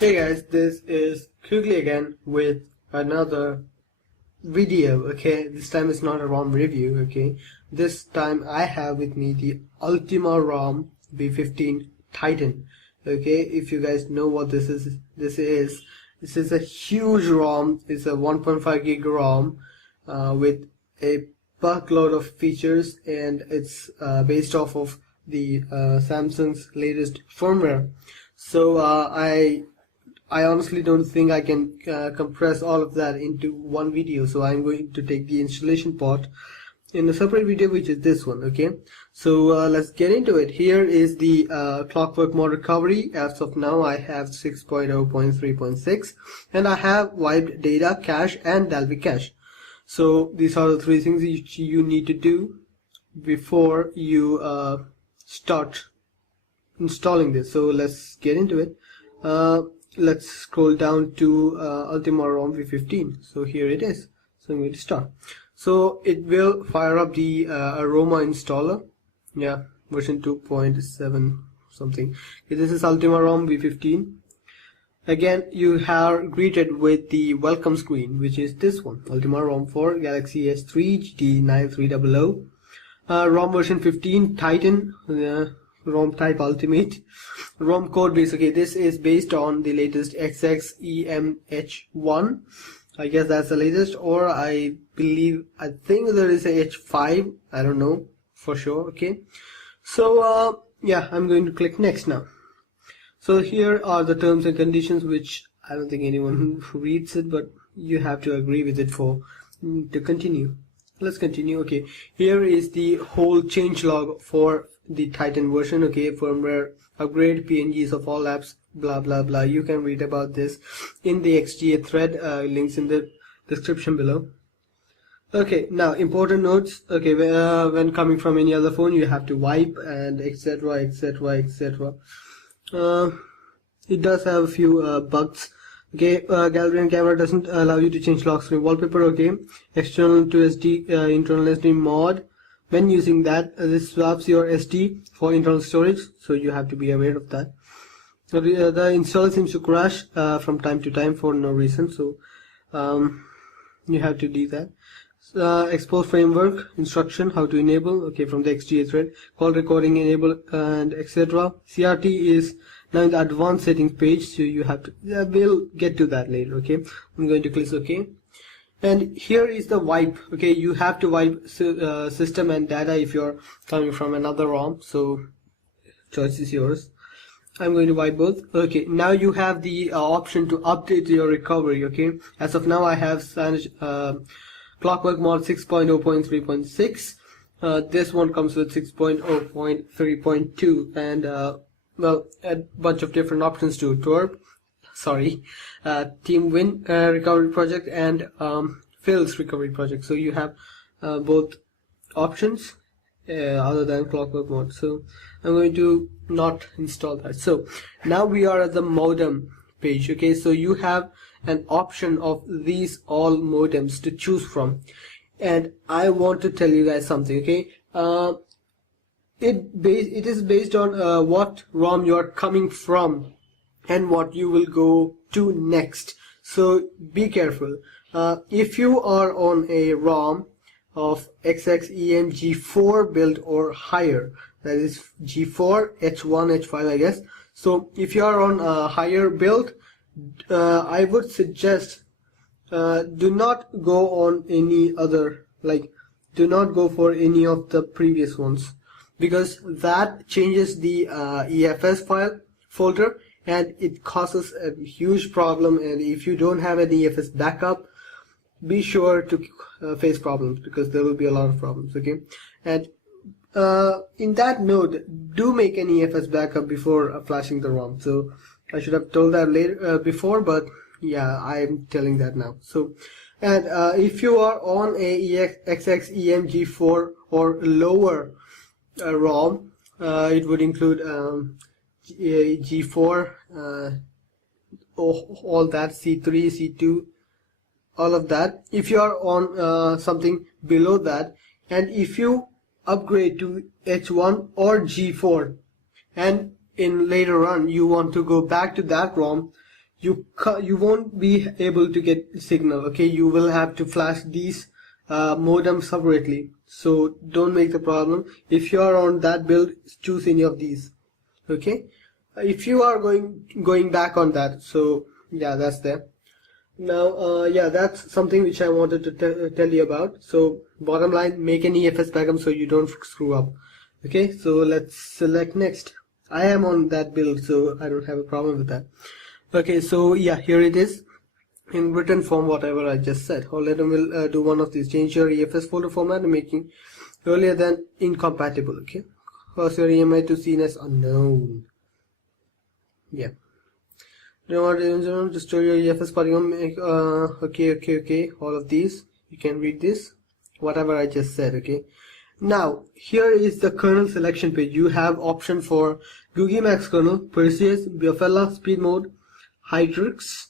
Hey guys, this is Quickly again with another video. Okay, this time it's not a ROM review. Okay, this time I have with me the Ultima ROM v15 Titan. Okay, if you guys know what this is a huge ROM. It's a 1.5 gig ROM with a buttload of features, and it's based off of the Samsung's latest firmware. So I honestly don't think I can compress all of that into one video, so I'm going to take the installation part in a separate video, which is this one. Okay, so let's get into it. Here is the clockwork mod recovery. As of now I have 6.0.3.6 and I have wiped data cache and Dalvik cache. So these are the three things you need to do before you start installing this. So let's get into it. Let's scroll down to Ultima ROM v15. So here it is. So I'm going to start. So it will fire up the Aroma installer. Yeah, version 2.7 something. Okay, this is Ultima ROM v15. Again, you are greeted with the welcome screen, which is this one: Ultima ROM for Galaxy S3 GT-i9300, ROM version 15 Titan. ROM type Ultimate, ROM code base. Okay, this is based on the latest XXEMH1. I guess that's the latest, or I think there is a H5. I don't know for sure. Okay, so yeah, I'm going to click next now. So here are the terms and conditions, which I don't think anyone reads it, but you have to agree with it to continue. Let's continue. Okay, here is the whole changelog for the Titan version. Okay, firmware upgrade, PNGs of all apps, blah blah blah. You can read about this in the XGA thread, links in the description below. Okay, now important notes. Okay, when coming from any other phone, you have to wipe and etc etc etc. It does have a few bugs. Okay, gallery and camera doesn't allow you to change lock screen wallpaper. Okay, external to SD, internal SD mod. When using that, this swaps your SD for internal storage, so you have to be aware of that. The installer seems to crash from time to time for no reason, so you have to do that. Expose framework instruction, how to enable. Okay, from the XGA thread. Call recording enable and etc. CRT is now in the advanced settings page, so you have to. We'll get to that later. Okay, I'm going to click OK. And here is the wipe. Okay, you have to wipe system and data if you're coming from another ROM, so choice is yours. I'm going to wipe both. Okay, now you have the option to update your recovery. Okay, as of now I have clockwork mod 6.0.3.6. This one comes with 6.0.3.2 and well, a bunch of different options to Team Win recovery project and Phil's recovery project. So you have both options other than clockwork mode. So I'm going to not install that. So now we are at the modem page. Okay, so you have an option of these all modems to choose from, and I want to tell you guys something. Okay, it is based on what ROM you are coming from and what you will go to next. So be careful. If you are on a ROM of XXEMG4 build or higher, that is G4, H1, H5 I guess. So if you are on a higher build, I would suggest do not go on any other, do not go for any of the previous ones, because that changes the EFS file folder and it causes a huge problem. And if you don't have an EFS backup, be sure to face problems, because there will be a lot of problems. Okay, and in that note, do make an EFS backup before flashing the ROM. So I should have told that later before, but yeah, I'm telling that now. So, and if you are on a XXEMG4 or lower ROM, it would include G4, all that, C3, C2, all of that. If you are on something below that, and if you upgrade to H1 or G4 and in later on you want to go back to that ROM, you won't be able to get signal. Okay, you will have to flash these modems separately, so don't make the problem. If you are on that build, choose any of these. Okay, if you are going back on that, so yeah, that's there. Now yeah, that's something which I wanted to tell you about. So bottom line, make an EFS backup so you don't screw up. Okay, so let's select next. I am on that build, so I don't have a problem with that. Okay, so yeah, here it is in written form, whatever I just said. Or let them will do one of these. Change your EFS folder format and making earlier than incompatible. Okay, cause your EMI to seen as unknown. Yeah. Do you want to store your EFS polygon? Okay. All of these you can read this, whatever I just said. Okay. Now here is the kernel selection page. You have option for Googie Max kernel, Perseus, Biofella, Speed Mode, Hydrix,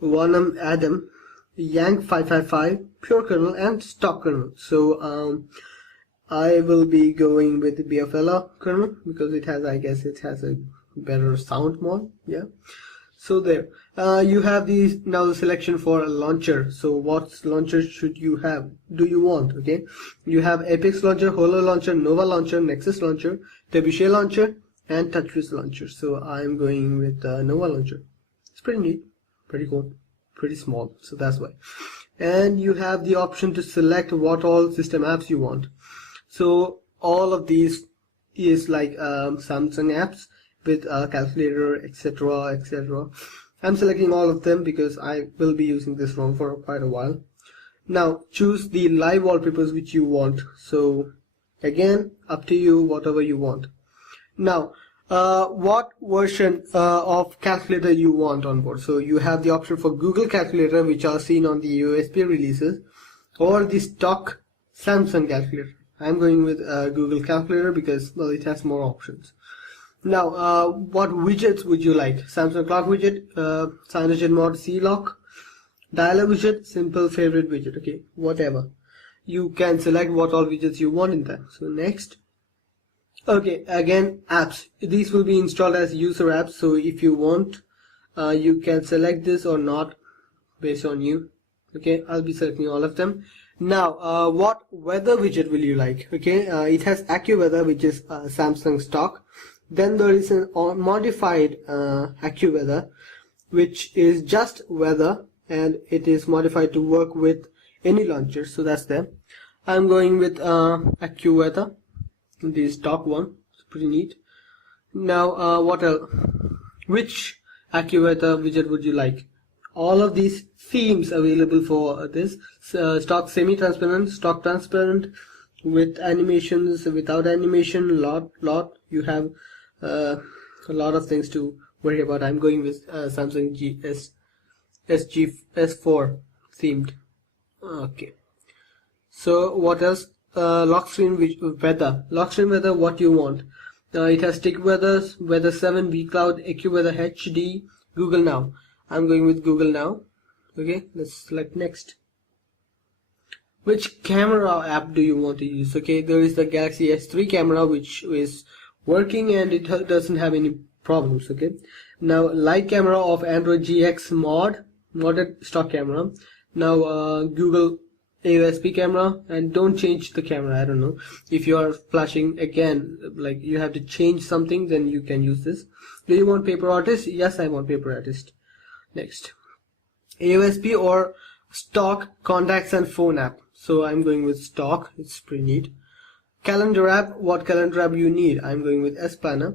Wanam Adam, Yank 555, Pure kernel, and Stock kernel. So I will be going with the Biofella kernel because it has, I guess, it has a better sound mod. Yeah. So there, you have these now the selection for a launcher. So what launcher should you have? Do you want? Okay, you have Apex launcher, Holo launcher, Nova launcher, Nexus launcher, Trebuchet launcher, and TouchWiz launcher. So I'm going with Nova launcher. It's pretty neat, pretty cool, pretty small. So that's why. And you have the option to select what all system apps you want. So all of these is like Samsung apps with calculator, etc. I'm selecting all of them because I will be using this ROM for quite a while. Now choose the live wallpapers which you want. So again, up to you, whatever you want. Now what version of calculator you want on board. So you have the option for Google calculator, which are seen on the USB releases, or the stock Samsung calculator. I'm going with Google calculator because, well, it has more options. Now, what widgets would you like? Samsung clock widget, CyanogenMod C-Lock, dialer widget, simple favorite widget. Okay, whatever. You can select what all widgets you want in that. So next. Okay, again, apps. These will be installed as user apps. So if you want, you can select this or not based on you. Okay, I'll be selecting all of them. Now, what weather widget will you like? Okay, it has AccuWeather, which is Samsung stock. Then there is a modified AccuWeather, which is just weather, and it is modified to work with any launcher. So that's there. I'm going with AccuWeather, the stock one. It's pretty neat. Now, what else? Which AccuWeather widget would you like? All of these themes available for this. Stock semi-transparent, stock transparent, with animations, without animation, lot. You have a lot of things to worry about. I'm going with Samsung S4 themed. Okay. So what else? Lock screen weather. Lock screen weather. What you want? It has stick weathers, Weather 7, vCloud, AccuWeather HD, Google Now. I'm going with Google Now. Okay. Let's select next. Which camera app do you want to use? Okay, there is the Galaxy S3 camera, which is working and it doesn't have any problems. Okay, now light camera of Android GX modded stock camera. Now Google AOSP camera, and don't change the camera. I don't know if you are flashing again, like you have to change something, then you can use this. Do you want paper artist? Yes, I want paper artist. Next, AOSP or stock contacts and phone app. So I'm going with stock. It's pretty neat. Calendar app. What calendar app you need? I'm going with S Planner.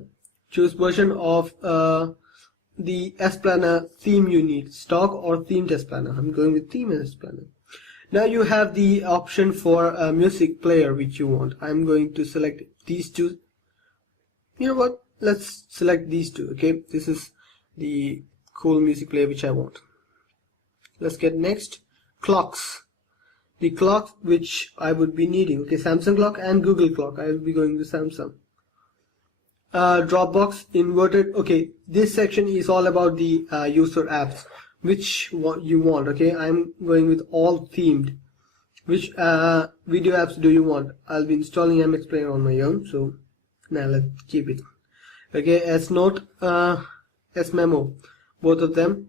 Choose version of the S Planner theme you need. Stock or themed S Planner. I'm going with theme S Planner. Now you have the option for a music player which you want. I'm going to select these two. You know what? Let's select these two. Okay, this is the cool music player which I want. Let's get next. Clocks. The clock which I would be needing. Okay, Samsung clock and Google clock. I will be going with Samsung. Dropbox inverted. Okay, this section is all about the user apps. Which one you want? Okay, I'm going with all themed. Which video apps do you want? I'll be installing and explaining on my own. So now let's keep it. Okay, S Note, S Memo, both of them.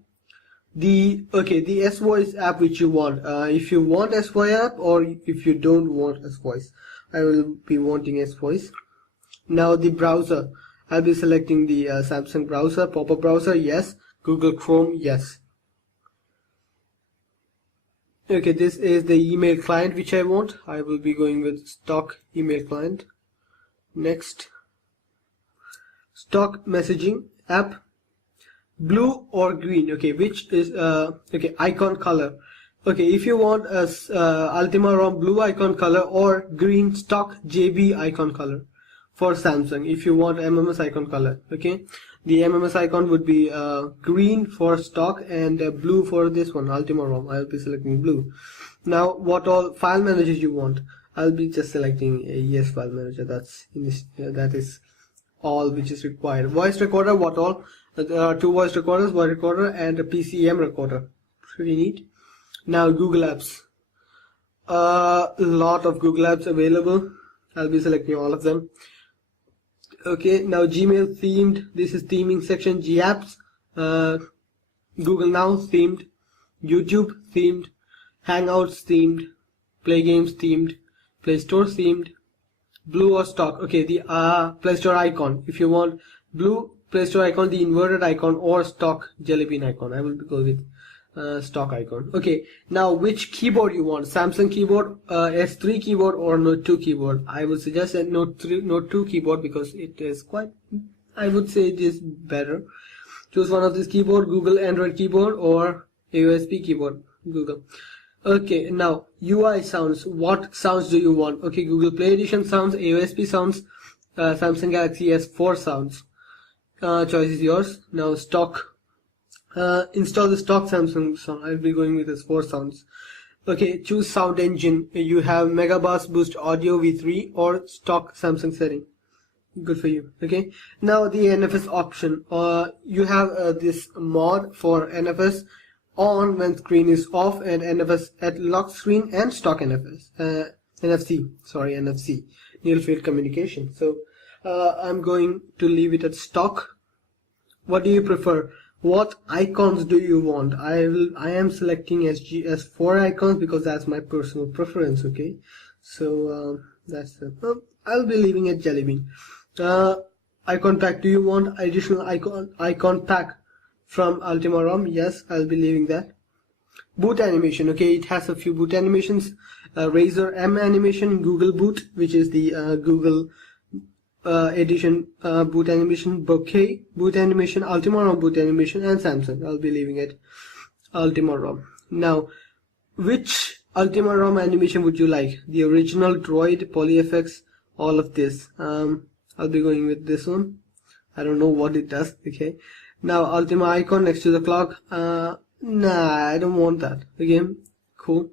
the S-Voice app which you want. If you want S-Voice app, or if you don't want S-Voice, I will be wanting S-Voice. Now the browser, I'll be selecting the Samsung browser. Pop-up browser, yes. Google Chrome, yes. Okay, this is the email client which I want. I will be going with stock email client. Next, stock messaging app, blue or green. Okay, which is okay, icon color. Okay, if you want a Ultima ROM blue icon color or green stock JB icon color for Samsung, if you want MMS icon color. Okay, the MMS icon would be green for stock and blue for this one, Ultima ROM. I'll be selecting blue. Now, what all file managers you want? I'll be just selecting a yes file manager. That is all which is required. Voice recorder, what all? There are two voice recorders, voice recorder and a PCM recorder. Pretty neat. Now Google Apps. A lot of Google Apps available. I'll be selecting all of them. Okay, now Gmail themed. This is theming section. G-Apps. Google Now themed. YouTube themed. Hangouts themed. Play Games themed. Play Store themed. Blue or stock. Okay, the Play Store icon. If you want blue Play Store icon, the inverted icon, or stock Jelly Bean icon. I will go with stock icon. Okay, now which keyboard you want? Samsung keyboard, S3 keyboard, or Note 2 keyboard? I would suggest a Note 2 keyboard because it is quite, I would say it is better. Choose one of this keyboard, Google Android keyboard or AOSP keyboard, Google. Okay, now UI sounds. What sounds do you want? Okay, Google Play Edition sounds, AOSP sounds, Samsung Galaxy S4 sounds. Choice is yours. Now stock. Install the stock Samsung sound. I'll be going with S4 sounds. Okay, choose sound engine. You have Megabass Boost Audio V3 or stock Samsung setting. Good for you. Okay, now the NFS option. You have this mod for NFS on when screen is off, and NFS at lock screen, and stock NFS. NFC. Near field communication. So I'm going to leave it at stock. What do you prefer? What icons do you want? I am selecting S4 icons because that's my personal preference. Okay, so that's it. I'll be leaving it Jelly Bean. Icon pack. Do you want additional icon pack from Ultima ROM? Yes, I'll be leaving that. Boot animation. Okay, it has a few boot animations. Razer M animation, Google Boot, which is the Google edition boot animation, Bokeh boot animation, Ultima ROM boot animation, and Samsung. I'll be leaving it Ultima ROM. Now, which Ultima ROM animation would you like? The original, Droid, PolyFX, all of this. I'll be going with this one. I don't know what it does. Okay. Now Ultima icon next to the clock. Nah, I don't want that. Okay, cool.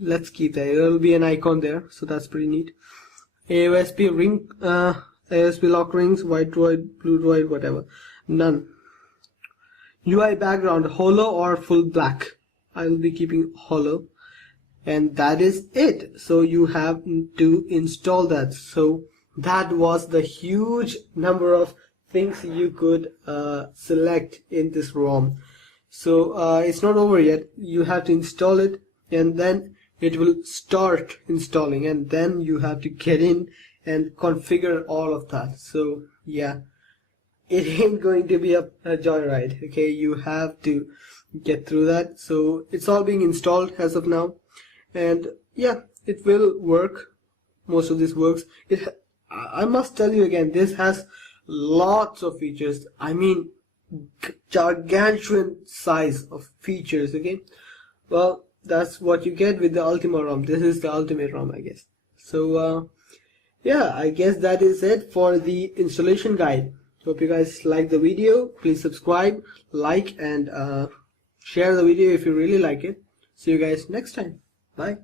Let's keep that. There will be an icon there, so that's pretty neat. AOSP ring, AOSP lock rings, white droid, blue droid, whatever. None. UI background, hollow or full black? I will be keeping hollow. And that is it. So you have to install that. So that was the huge number of things you could select in this ROM. So it's not over yet. You have to install it, and then it will start installing, and then you have to get in and configure all of that. So yeah, it ain't going to be a joyride. Okay, you have to get through that. So it's all being installed as of now, and yeah, it will work. Most of this works. I must tell you again, this has lots of features. I mean, gargantuan size of features. Okay, well, that's what you get with the Ultima ROM. This is the ultimate ROM, I guess. So yeah, I guess that is it for the installation guide. Hope you guys like the video. Please subscribe, like, and share the video if you really like it. See you guys next time. Bye.